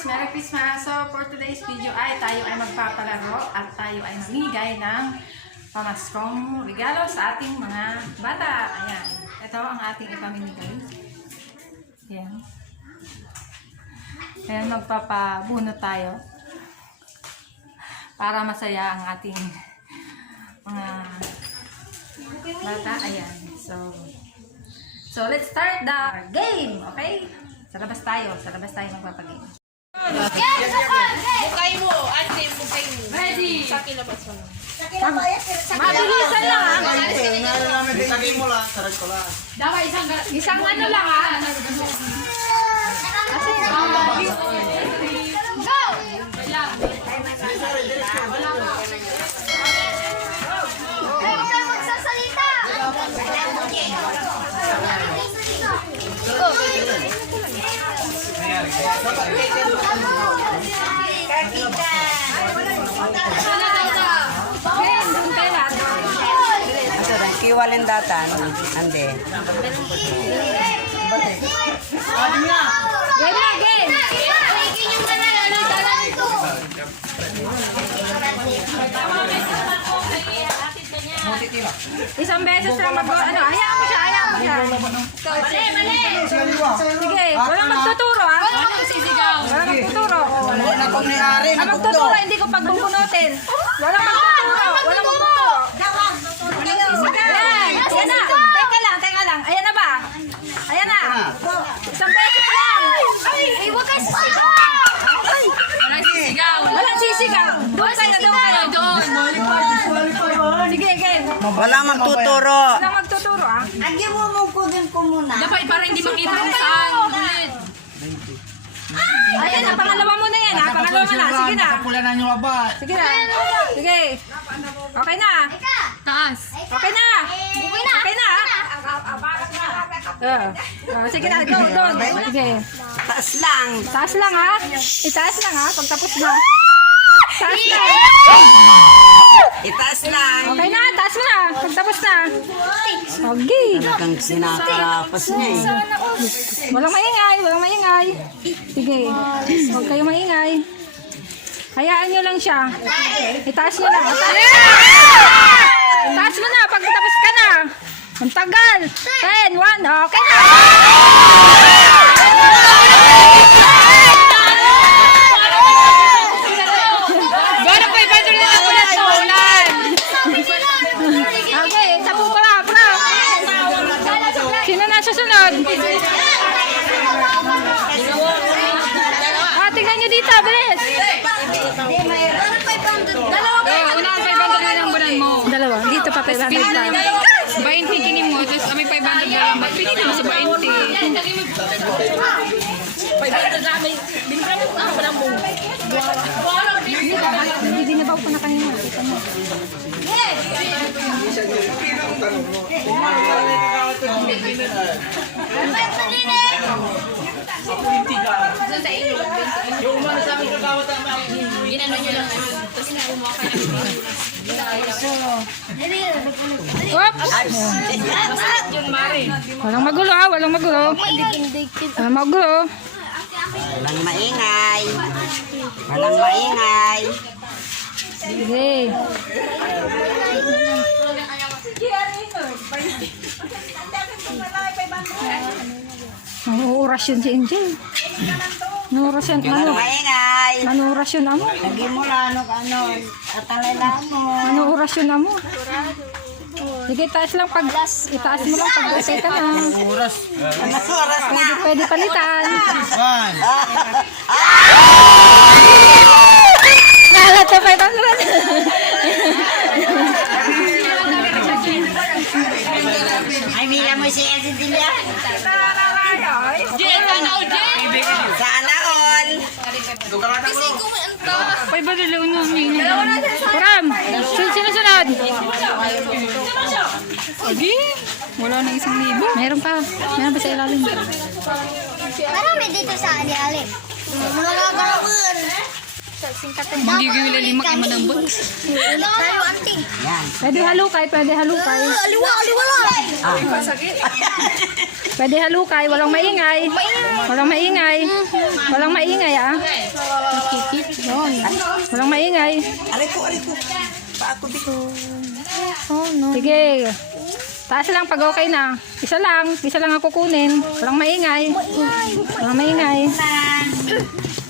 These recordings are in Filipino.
guys! Merry Christmas! So, for today's video ay tayo ay magpapalaro at tayo ay mamigay ng pamaskong regalo sa ating mga bata. Ayan. Ito ang ating ipamimigay. Ayan. Ayan, magpapabunot tayo para masaya ang ating mga bata. Ayan. So let's start the game. Okay? Sa labas tayo magpapagame. Bukay mo, ate, bukay mo. Ready! Sa kilabas mo. Mabilisan lang ha. Sagay mo lang, sarap ko lang. Dapat isang ano lang ha. Kasi go! Huwag kayo magsasalita! Kiwalin datan, ande. Game na, game! Isang beses lang hayaan mo siya. Sige, walang magtuturo ha. Walang magtuturo. Ang magtuturo, hindi ko pagbubunutin. Walang magtuturo. Ayan na. Teka lang. Ayan na ba? Ayan na. Isang beses lang. Ay, huwag kayo sisigaw! Walang sisigaw. Doon kayo. Sige, game. Walang magtuturo. Walang magtuturo ha. Agi mo mungkugin ko muna. Dapat para hindi makita kung saan. Ulit. Ayan na, pangalawa mo na yan ha. Pangalawa mo na. Sige na. Kapulanan nyo ba? Sige na. Sige. Okay na. Taas. Okay na. Okay na. Sige na, go, doon. Sige. Taas lang. Taas lang ha. Itaas lang ha. Pagtapos na. Taas lang. Itaas lang. Okay na, taas mo na. Pagtapos na. Okay. Talagang sinakarapas niya eh. Walang maingay. Sige. Huwag kayo maingay. Hayaan nyo lang siya. Itaas nyo lang. Taas mo na. Pagtapos ka na. Ang tagal. 10, 1. Okay na. Gano'n pa iba doon na ulat sa ulan. Okay, tapo para. Sino na susunod? Tingnan nyo dito, bilis. Una ang 500 na lang bulan mo. Dalawa, dito pa 500 tayo. 20 kini mo, tapos may 500 na lang. Ba't pili naman sa 20? Hindi na ba ako na kanina? Kita mo. Ginano nyo lang. Tapos kumuha ka Oops! yung mare. Walang magulo ha, walang magulo. Walang magulo. Walang maingay. Walang maingay. Sige. Manuoras yun si Angel. Manuoras yun. Walang maingay. Manuoras yun amo. Lagi mo lang ano. Atalay lang mo. Manuoras yun amo. Sige, itaas lang pag itaas mo lang pag okay ka na. Oras. Anong oras na? Pwede palitan. One. Nalat na 500. Ay, mila mo si Esidilia. Jen, ano, Jen? Sana all. Kasi kung anta. Pwede ba lalaw nyo? Kuram! Sino-sunod? Agi? Wala na 1,000. Meron pa sa ilalim. Marami dito sa ali-ali. Mga gawin. Hindi ko lima kayo manambot. Tayo, auntie. Yan. Pwede halukay. Aliwa lang. Pwede halukay, walang maingay. Walang maingay ah. Walang maingay. Aliko. Paako dito. Sige. Taas lang pag okay na. Isa lang ang kukunin. Walang maingay. Walang maingay.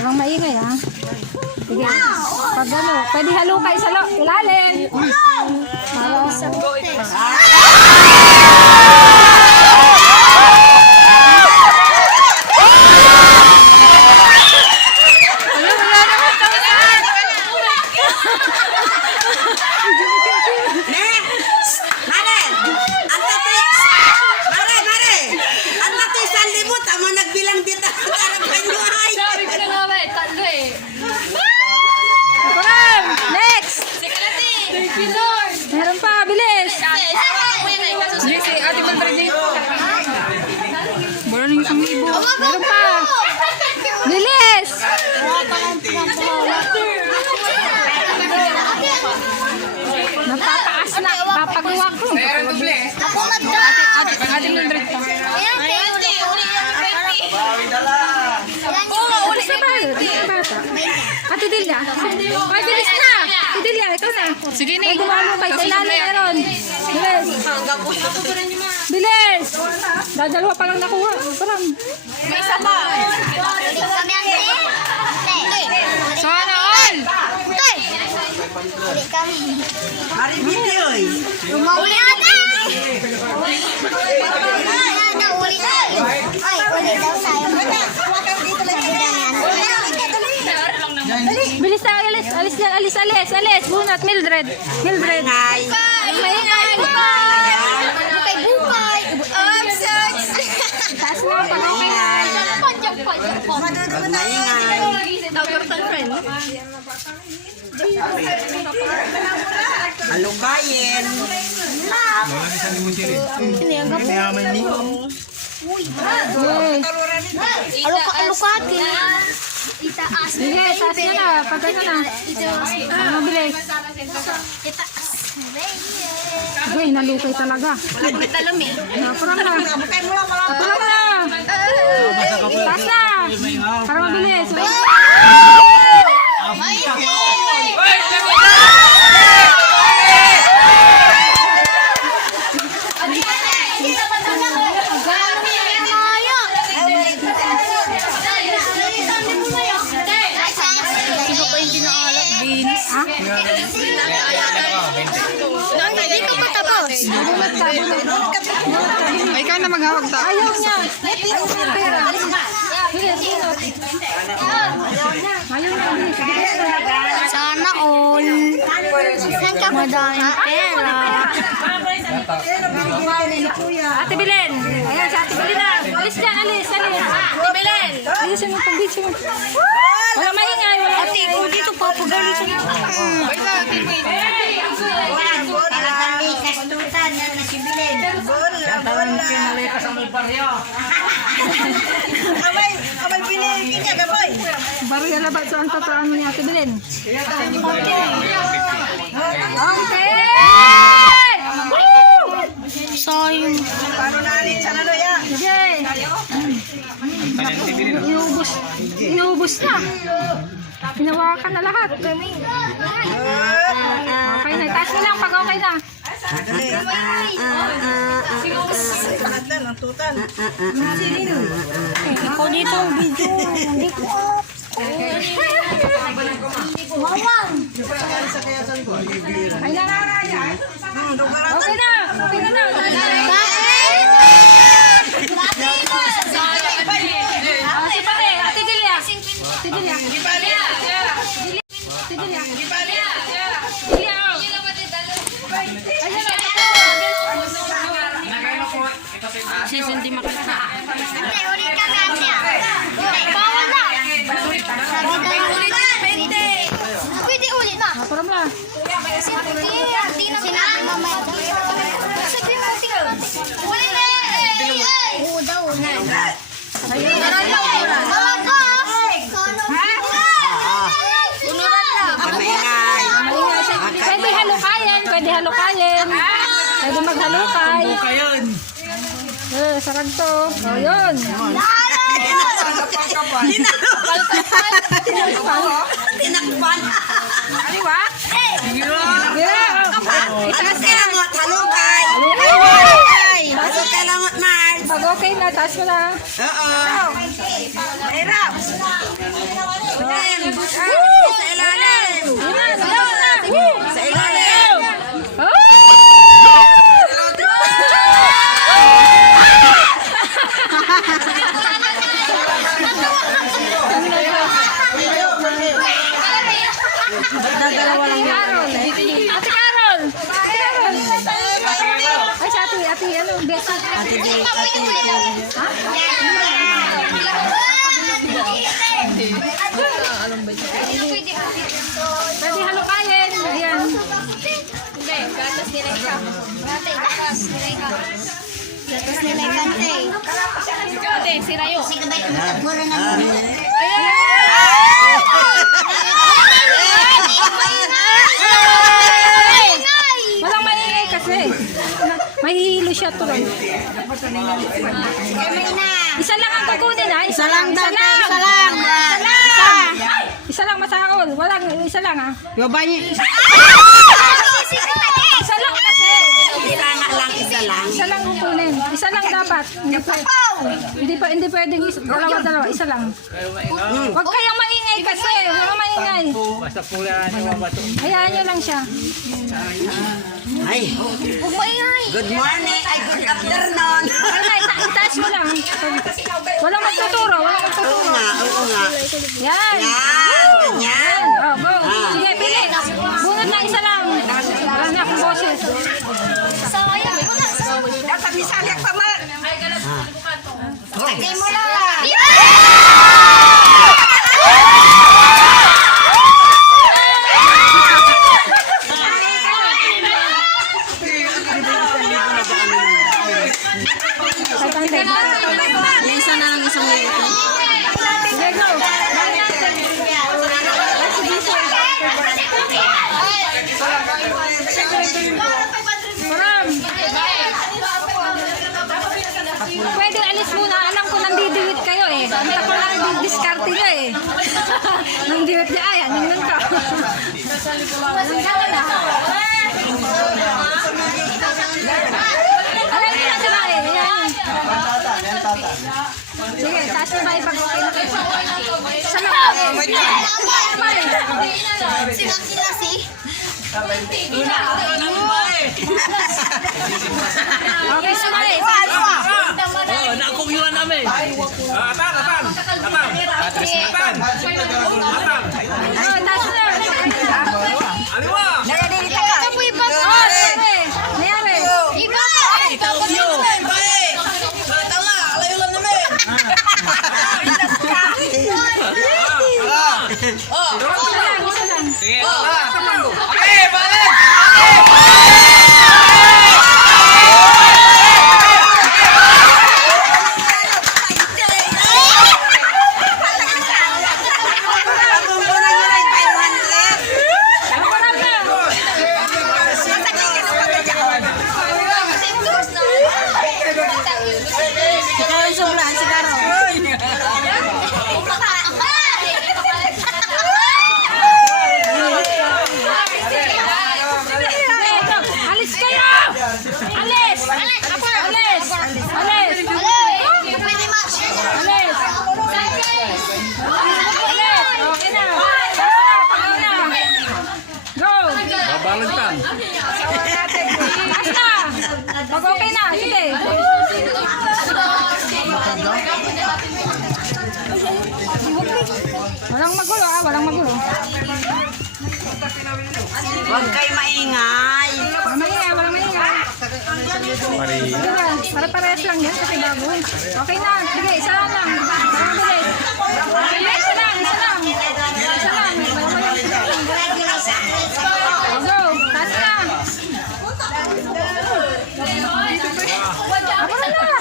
Walang maingay ah. Sige. Pag ano, pwede halukay sa ilalim. Mare! Ang tatay sa limot, amo nagbilang dito. Harapan nyo ay. Sabi ko na nga ba, tatlo eh. Parang! Next! Thank you, Lord. Meron pa, bilis! Jesse, ate ba pa rin Baro ng 1,000. Meron pa! Bilis! Napataas na, papagawa ko. Ate 100 pa. Bilis na ba? Ate Delia. Ay, bilis na! Ate Delia, ito na. Sige Ay, ni. gumano kay Taylala meron. Bilis! Bilis! Dadalawa pa lang nakuha. Parang. May isa pa. Sana all. Mari video eh. Umauli ata! Uli tayo. Ay, uli daw tayo. Bilis na, alis. Bunat, Mildred. Ay. Maingay. Bukay. Taas mo, pag okay na. Alukayin. Alukatin. Itaas. Sige, taas na na. Pag ano na. Mabilis. Itaas. Uy, nalukay talaga. Talam eh. Parang na. Parang na. Taas na. Para mabilis. Dito pa tapos. Ay, ikaw na maghawag ta. Ayaw niya. Pera. Bilis. Ayaw niya. Bilis. Sana all. Madami pera. Ate Belen. Ayan, si Ate Belen na. Alis dyan, alis. Ate Belen. Alisin mo pag video. Wala maingay. Ate, kung dito papagalitan mo. Baru yan labat sa ang tatuan mo ni Ate Belen. Okay! Sayang. Sige. Inuubos na. Hinawakan na lahat. Okay na. Taas mo lang pag okay na. Ikaw dito ang video. Hindi ko. Mawang. Ay na. Okay na. Okay na na. Bakit? Si Pare. Ate Delia. Ate Delia. Ate Delia. Delia. Hindi makita. Ate, ulit kami ate. Bawal na. Pwede ulit na. Param na. Sinabi mamaya. Sabi mo, tingnan. Ulit na. Oo daw. Unuran ka. Unuran lang. Maingay. Pwede halukayin. Pwede maghalukay. Kayon. Sarag to. O, yun. Linalo na, taas mo na. Oo. Mahirap. Sa ilalim. Sa ilalim. Dalawa lang yan. Ate Carol! Ay, si ate, ano, best. Ate Jake, ate Ha? Pwede halukayin. Ayan. Gatas nila kante. Ate, si Rayo. Walang maingay kasi. Mahihilo siya tuloy. Isa lang ang kukunin ha. Isa lang. Isa lang. Isa lang masakol. Walang, isa lang ha. Baba niya. Isa lang kasi. Kailangan lang isa lang. Isa lang kukunin. Isa lang dapat. Hindi pwedeng dalawa. Isa lang. Huwag kayong maingay kasi. Walang maingay. Basta pula niyo mabato. Hayaan nyo lang siya. Ay. Good morning. Ay, good afternoon. Wala, itaas mo lang. Walang magtuturo. Oo nga. Yan. Ganyan. Oh, go. Sige, pili. Bunot na isa lang. Wala na akong boses. Dapat misalyak pa ma. Lagay mo lang. May isa na lang isang lito. Sige, go. Balik natin. Param. Pwede alis muna. Alam ko nandidiwit kayo eh. Anta ko lang di-discard nyo eh. Nandidiwit niya. Ayan, yun ka. Alam niyo na sila eh. Ayan. Sige, taas na ba ipag-okay na kayo? Isa lang. Sila si. Okay, sumali. Nakukuha namin. Atan. Oh, taas na. Aliwa. Kapoy ba? Oh, sige. Mayari. Iba! Isa lang. Okay, balik. Alis kayo! Alis! Alis! Alis! Pwede match. Alis! Alis! Okay na! Go! Babalagtan. Taas na! Pag okay na, sige! Walang magulo ah, walang magulo. Huwag kayo maingay. Walang maingay, walang maingay. Diba? Para-parehas lang yan kasi bago. Okay na, sige, isa lang. Parang bilis. Sige, isa lang. Isa lang. Go, taas na. Ako na na.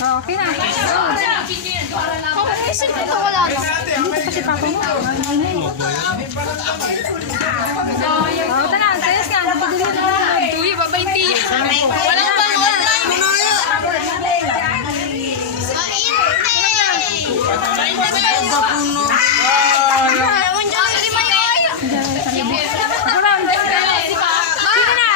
Oh, okay na. Go. Hindi kasi papa mo. Oh, ito na. Sayos na. Napagulong na. Uy, babayti. Walang bangon. Ako lang. Sige na.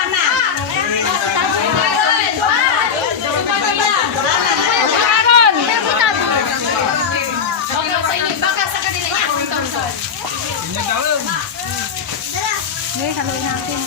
Okay, haluin natin.